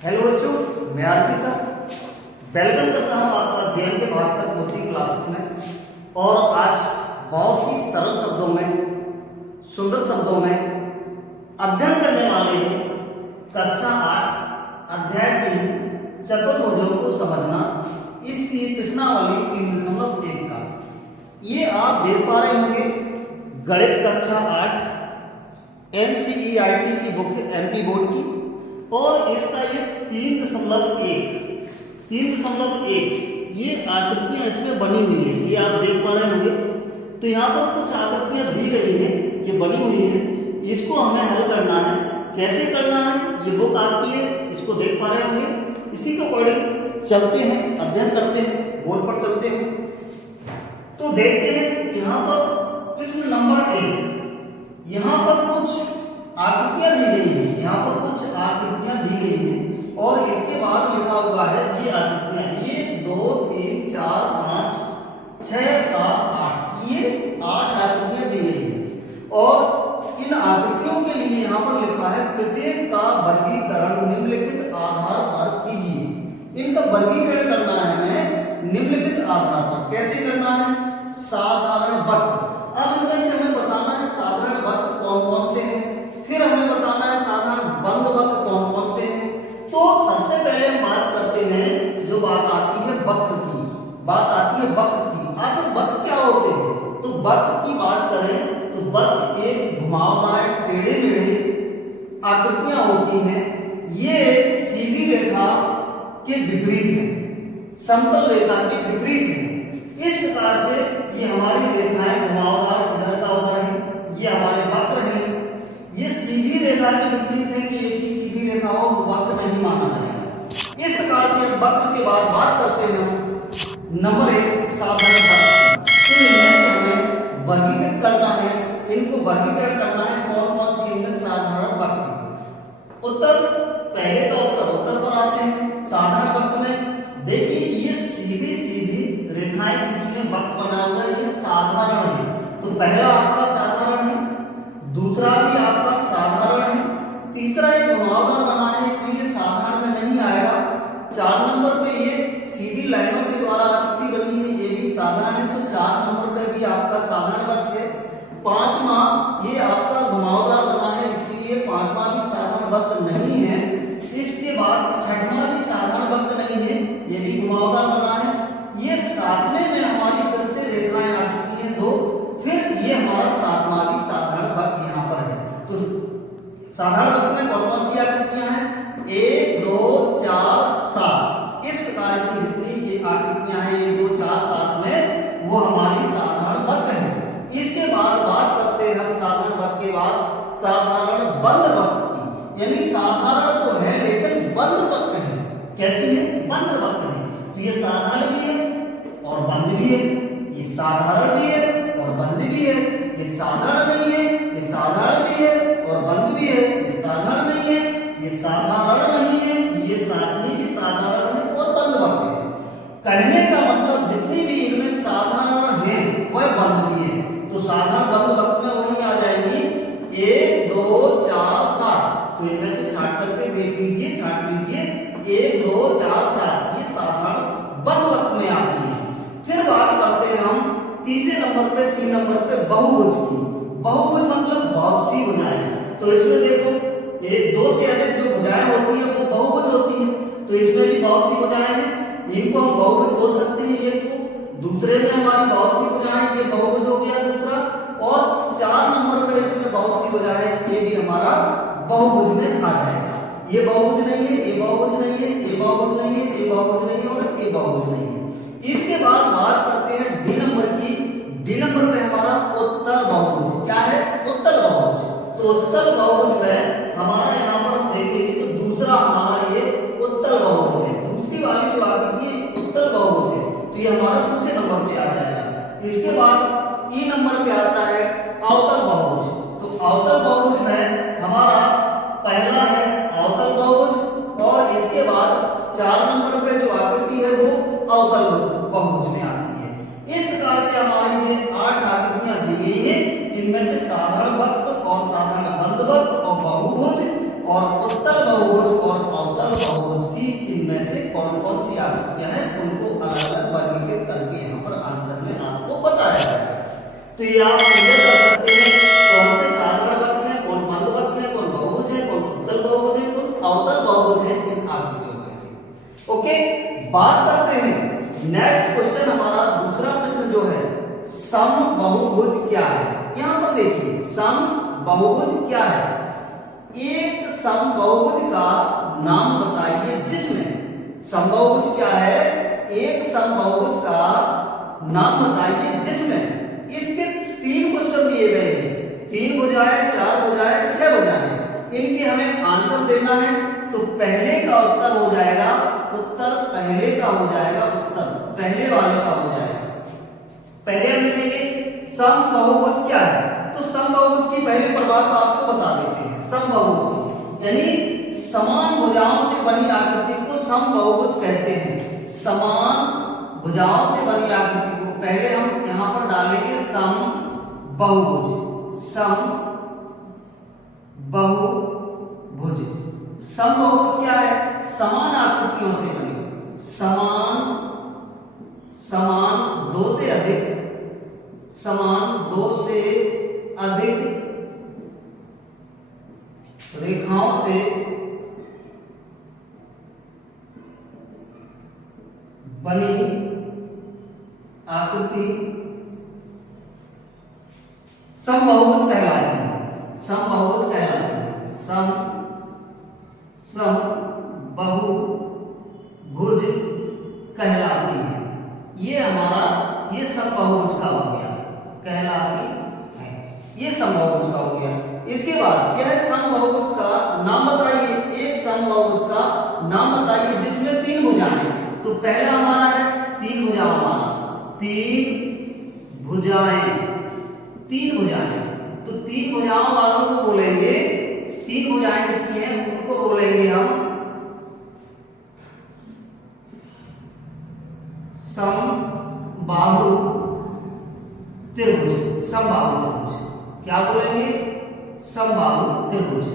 Hello बच्चों, मैं RP sir welcome करता हूं आपका जेएमके भास्कर कोचिंग क्लासेस में। और आज बहुत ही सरल शब्दों में, सुंदर शब्दों में अध्ययन करने वाले हैं कक्षा 8 अध्याय 3 चतुर्भुजों को समझना, इसकी प्रश्नावली 3.1 का। ये आप देख पा रहे होंगे गणित कक्षा 8 एनसीईआरटी की बुक है, एमपी बोर्ड की, और इसका ये 3.1 ये आकृतियां इसमें बनी हुई है। ये आप देख पा रहे होंगे। तो यहाँ पर कुछ आकृतियां दी गई हैं, ये बनी हुई है। इसको हमें हल करना है। कैसे करना है, ये बुक आपकी है, इसको देख पा रहे होंगे। इसी के अकॉर्डिंग चलते हैं, अध्ययन करते हैं, बोर्ड पर चलते हैं। तो देखते हैं यहाँ पर प्रश्न नंबर 1। यहाँ पर कुछ आकृतियां दी गई है, यहाँ पर कुछ आकृतियां दी गई है और इसके बाद लिखा हुआ है ये आकृतियां 1 2 3 4 5 6 7 8, ये 8 आकृतियां दी गई है। और इन आकृतियों के लिए यहाँ पर लिखा है प्रत्येक का वर्गीकरण निम्नलिखित आधार पर कीजिए। इनका वर्गीकरण करना है हमें निम्नलिखित आधार पर। कैसे करना है? साधारण वक्र। अब इनमें से हमें बताना है साधारण वक्र कौन कौन से हैं, फिर हमें बताना है साधारण बंद वक्र कौन कौन से हैं। तो सबसे पहले हम बात करते हैं, जो बात आती है वक्र की, बात आती है वक्र की। आखिर वक्र क्या होते हैं? तो वक्र की बात करें तो वक्र एक घुमावदार टेढ़े मेढ़े आकृतियां होती हैं। ये सीधी रेखा के विपरीत है, समतल रेखा के विपरीत है। इस प्रकार से ये हमारी रेखाएं घुमावदार इधर का उधर है, ये हमारे वक्र हैं। ये सीधी रेखा के विपरीत है कि एक ही सीधी रेखा हो, वक्र नहीं माना जाएगा। इस प्रकार से हम वक्र के बाद बात करते हैं नंबर 1 साधारण वक्र। तो इनमें से हमें वर्गीकृत करना है, इनको वर्गीकरण करना है कौन कौन सी इनमें साधारण वक्र। उत्तर, पहले का उत्तर पर आते हैं। साधारण वक्र में देखिए ये सीधी सीधी रेखाएं खींची हुई वक्र बना हुआ है, ये साधारण है। तो पहला आपका साधारण है, दूसरा भी आपका साधारण है, तीसरा एक घुमावदार बना है, इसलिए साधारण में नहीं आएगा। 4 नंबर पे ये सीधी लाइनों के द्वारा आकृति बनी है, ये भी साधारण है, तो 4 नंबर पे भी आपका साधारण वक्र है। 5वां ये आपका घुमावदार बना है, इसलिए 5वां भी साधारण वक्र नहीं है। इसके बाद 6वां भी साधारण वक्र नहीं है, ये भी घुमावदार बना है। ये 7वें में हमारी फिर से रेखाएं आ चुकी हैं 2, फिर ये हमारा 7वां भी साधारण वक्र यहाँ पर है। तो साधारण वक्र में कौन कौन सी आकृतियां हैं? 1 2 4 7, इस प्रकार की जितनी ये आकृतियां हैं 1 2 4 7 में, वो हमारी साधारण वक्र है। इसके बाद बात करते हैं हम साधारण वक्र के बाद साधारण बंद वक्र की, यानी साधारण तो है लेकिन बंद वक्र है। कैसी है? बंद वक्र है। तो ये साधारण भी है और बंद भी है, ये साधारण भी है और बंद भी है। ये साधारण नहीं है, ये साधारण भी है और बंद भी है। ये साधारण नहीं है, ये साधारण नहीं है, ये साधनी भी साधारण है और बंद वक्र है। कहने का मतलब जितनी भी इनमें साधारण है वह बंद भी है। तो साधारण बंद वक्र में वही आ जाएगी 1 2 4 7। तो इनमें से छांट करके देख लीजिए, छांट लीजिए 1 2 4 7, ये साधारण बंद वक्र में आती है। फिर बात करते हैं हम तीसरे नंबर पे, सी नंबर पे बहुभुज की। बहुभुज मतलब बहुत सी भुजाएं। तो इसमें देखो एक 2 से अधिक जो भुजाएं होती है वो बहुभुज होती है। तो इसमें भी बहुत सी भुजाएं हैं, इनको हम बहुभुज बोल सकते हैं। एक को दूसरे में हमारी बहुत सी भुजाएं, ये बहुभुज हो गया दूसरा। और 4 नंबर पे इसमें बहुत सी भुजाएं, ये भी हमारा बहुभुज में आ जाएगा। ये बहुभुज नहीं है, ये बहुभुज नहीं है, ये बहुभुज नहीं है, ये बहुभुज नहीं है और ये बहुभुज नहीं है। इसके बाद बात करते हैं डी नंबर की। डी नंबर पे हमारा उत्तल बहुभुज। क्या है? उत्तल बहुभुज। तो उत्तल बहुभुज में हमारा यहाँ पर हम देखेंगे तो दूसरा हमारा ये उत्तल बहुभुज है। दूसरी वाली जो आकृति है उत्तल बहुभुज है, तो ये हमारा दूसरे नंबर पे आ जाएगा। इसके बाद ई नंबर पे आता है अवतल बहुभुज। तो अवतल बहुभुज में हमारा पहला है अवतल बहुभुज और इसके बाद 4 नंबर पे जो आकृति है वो अवतल बहुभुज में आती है। इस प्रकार से हमारी ये 8 आकृतियां दी गई है। इनमें से साधारण वक्र और साधारण बंद वक्र और बहुभुज और उत्तल बहुभुज और अवतल बहुभुज कौन सी आकृतियां हैं उनको अलग अलग वर्गीकृत करके यहाँ पर आंसर में आपको बताया जाएगा। तो ये आप क्लियर कर सकते हैं कौन से साधारण वक्र है, कौन बंद वक्र है, कौन बहुभुज है, कौन उत्तल बहुभुज है, कौन अवतल बहुभुज है इन आकृतियों में से। ओके, बात करते हैं नेक्स्ट क्वेश्चन। हमारा दूसरा प्रश्न जो है समबाहुभुज क्या है। यहां पर देखिए समबाहुभुज क्या है। एक समबाहुभुज का नाम बताइए जिसमें समबाहुभुज क्या है, एक समबाहुभुज का नाम बताइए जिसमें इसके 3 क्वेश्चन दिए गए हैं, 3 भुजाएं, 4 भुजाएं, 6 भुजाएं, इनके हमें आंसर देना है। तो पहले का उत्तर हो जाएगा, उत्तर पहले का हो जाएगा, उत्तर पहले वाले का हो जाएगा। पहले हम लिखेंगे समबाहुभुज क्या है। तो समबाहुभुज की पहली परिभाषा आपको बता देते हैं। समबाहुभुज यानी समान भुजाओं से बनी आकृति को समबाहुभुज कहते हैं। समान भुजाओं से बनी आकृति को पहले हम यहां पर डालेंगे समबाहुभुज। समबाहुभुज, समबाहुभुज क्या है, समान आकृतियों से बनी, समान 2 से अधिक, समान 2 से अधिक रेखाओं से बनी आकृति समबाहुभुज कहलाती है। समबाहुभुज कहलाती है। समबाहुभुज कहलाती है। ये हमारा ये समबाहुभुज का हो गया, कहलाती है। ये समबाहुभुज का हो गया। इसके बाद यह समबाहुभुज का नाम बताइए। एक समबाहुभुज का नाम बताइए जिसमें 3 भुजाएं। तो पहला हमारा है 3 भुजाओं वाला, 3 भुजाएं, 3 भुजाएं। तो 3 भुजाओं वालों को बोलेंगे, 3 भुजाएं किसकी हैं उनको बोलेंगे हम समबाहु त्रिभुज। समबाहु त्रिभुज क्या बोलेंगे, समबाहु त्रिभुज।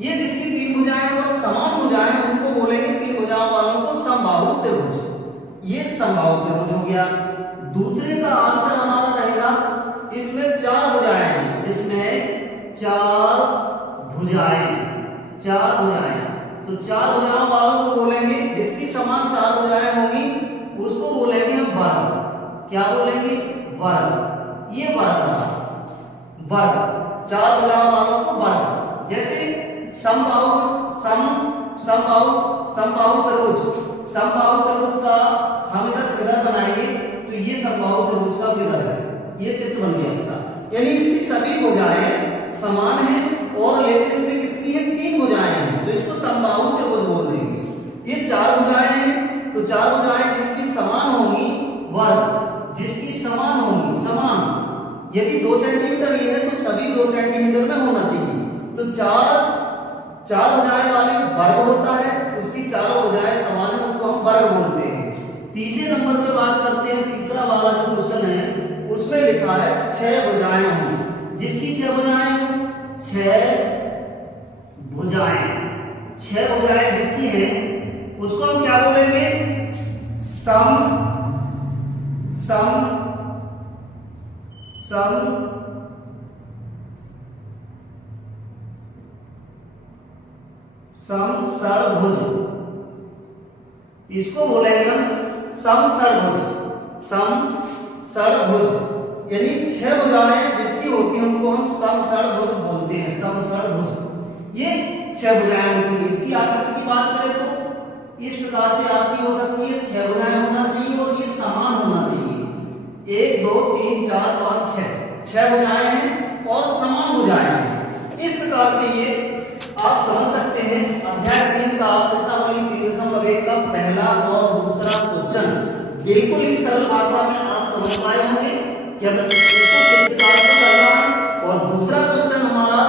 ये जिसकी 3 भुजाएं और समान भुजाएं उनको बोलेंगे, 3 भुजाओं वालों को समबाहु त्रिभुज। ये समबाहु त्रिभुज हो गया। दूसरे का आंसर हमारा रहेगा, इसमें 4 भुजाएं हैं, जिसमें 4 भुजाएं, 4 भुजाएं। तो 4 भुजाओं वालों को बोलेंगे, जिसकी समान 4 भुजाएं होंगी उसको बोलेंगे हम वर्ग। क्या बोलेंगे, वर्ग। ये वर्ग रहा, वर्ग। 4 भुजाओं वालों को वर्ग। जैसे समबाहु त्रिभुज, समबाहु त्रिभुज का हम इधर फिगर बनाएंगे तो ये समबाहु त्रिभुज का फिगर है, ये चित्र बन गया इसका। यानी इसकी सभी भुजाएं समान हैं और लेकिन इसमें कितनी है, 3 भुजाएं हैं, तो इसको समबाहु त्रिभुज बोल देंगे। ये 4 भुजाएं हैं, तो 4 भुजाएं जिनकी समान होंगी वर्ग, जिसकी समान होंगी, समान। यदि 2 सेंटीमीटर ये है तो सभी 2 सेंटीमीटर में होना चाहिए। तो 4 भुजाएं वाले वर्ग होता है, उसकी चारों भुजाएं समान है, उसको हम वर्ग बोलते हैं। तीसरे नंबर पे बात करते हैं। तीसरा वाला जो क्वेश्चन है उसमें लिखा है 6 भुजाएं हों। जिसकी 6 भुजाएं हों, 6 भुजाएं, 6 भुजाएं जिसकी हैं उसको हम क्या बोलेंगे, समषड़भुज। इसको बोलेंगे हम समषड़भुज। समषड़भुज यानी 6 भुजाएं जिसकी होती हैं उनको हम समषड़भुज बोलते हैं। समषड़भुज ये 6 भुजाएं होती हैं। इसकी आकृति की बात करें तो इस प्रकार से आपकी हो सकती है, 6 भुजाएं होना चाहिए और ये समान होना चाहिए। 1 2 3 4 5 6 भुजाएं हैं और समान भुजाएं हैं। इस प्रकार से ये आप समझ सकते हैं। अध्याय 3 का प्रश्नावली 3.1 का पहला और दूसरा क्वेश्चन बिल्कुल ही सरल भाषा में आप समझ पाए होंगे कि हमें इसको किस प्रकार से करना है। और दूसरा क्वेश्चन हमारा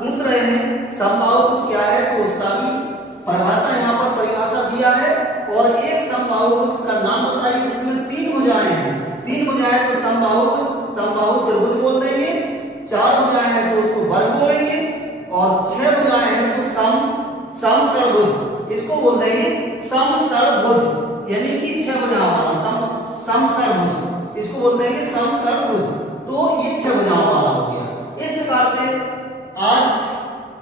पूछ रहे हैं समबाहुभुज क्या है, तो उसका भी परिभाषा यहाँ पर परिभाषा दिया है। और एक समबाहुभुज का नाम बताइए जिसमें 3 भुजाएं हैं। 3 भुजाएं तो समबाहु त्रिभुज बोल देंगे। 4 भुजाएं हैं तो उसको वर्ग बोलेंगे और 6 भुजाएं हैं तो समषड़भुज, इसको बोल देंगे समषड़भुज। यानी कि 6 भुजाओं वाला समषडभुज, इसको बोलते हैं कि समषडभुज। तो ये 6 भुजाओं वाला हो गया। इस प्रकार से आज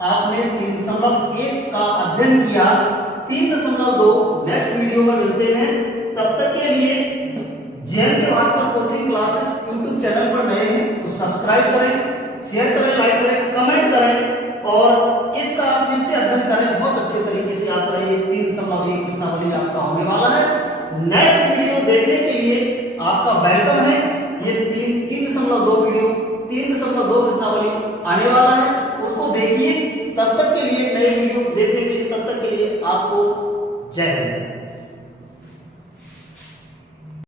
आपने 3.1 का अध्ययन किया। 3.2 नेक्स्ट वीडियो में मिलते हैं। तब तक के लिए JMK Bhaskar coaching classes YouTube channel पर नए हैं तो सब्सक्राइब करें, शेयर करें, लाइक करें, कमेंट करें और इसका फिर से अध्ययन करें। बहुत अच्छे तरीके से आपका ये 3.1 प्रश्नावली आपका होने वाला है। नेक्स्ट वीडियो देखने के लिए आपका वेलकम है। ये 3.2 वीडियो 3.2 प्रश्नावली आने वाला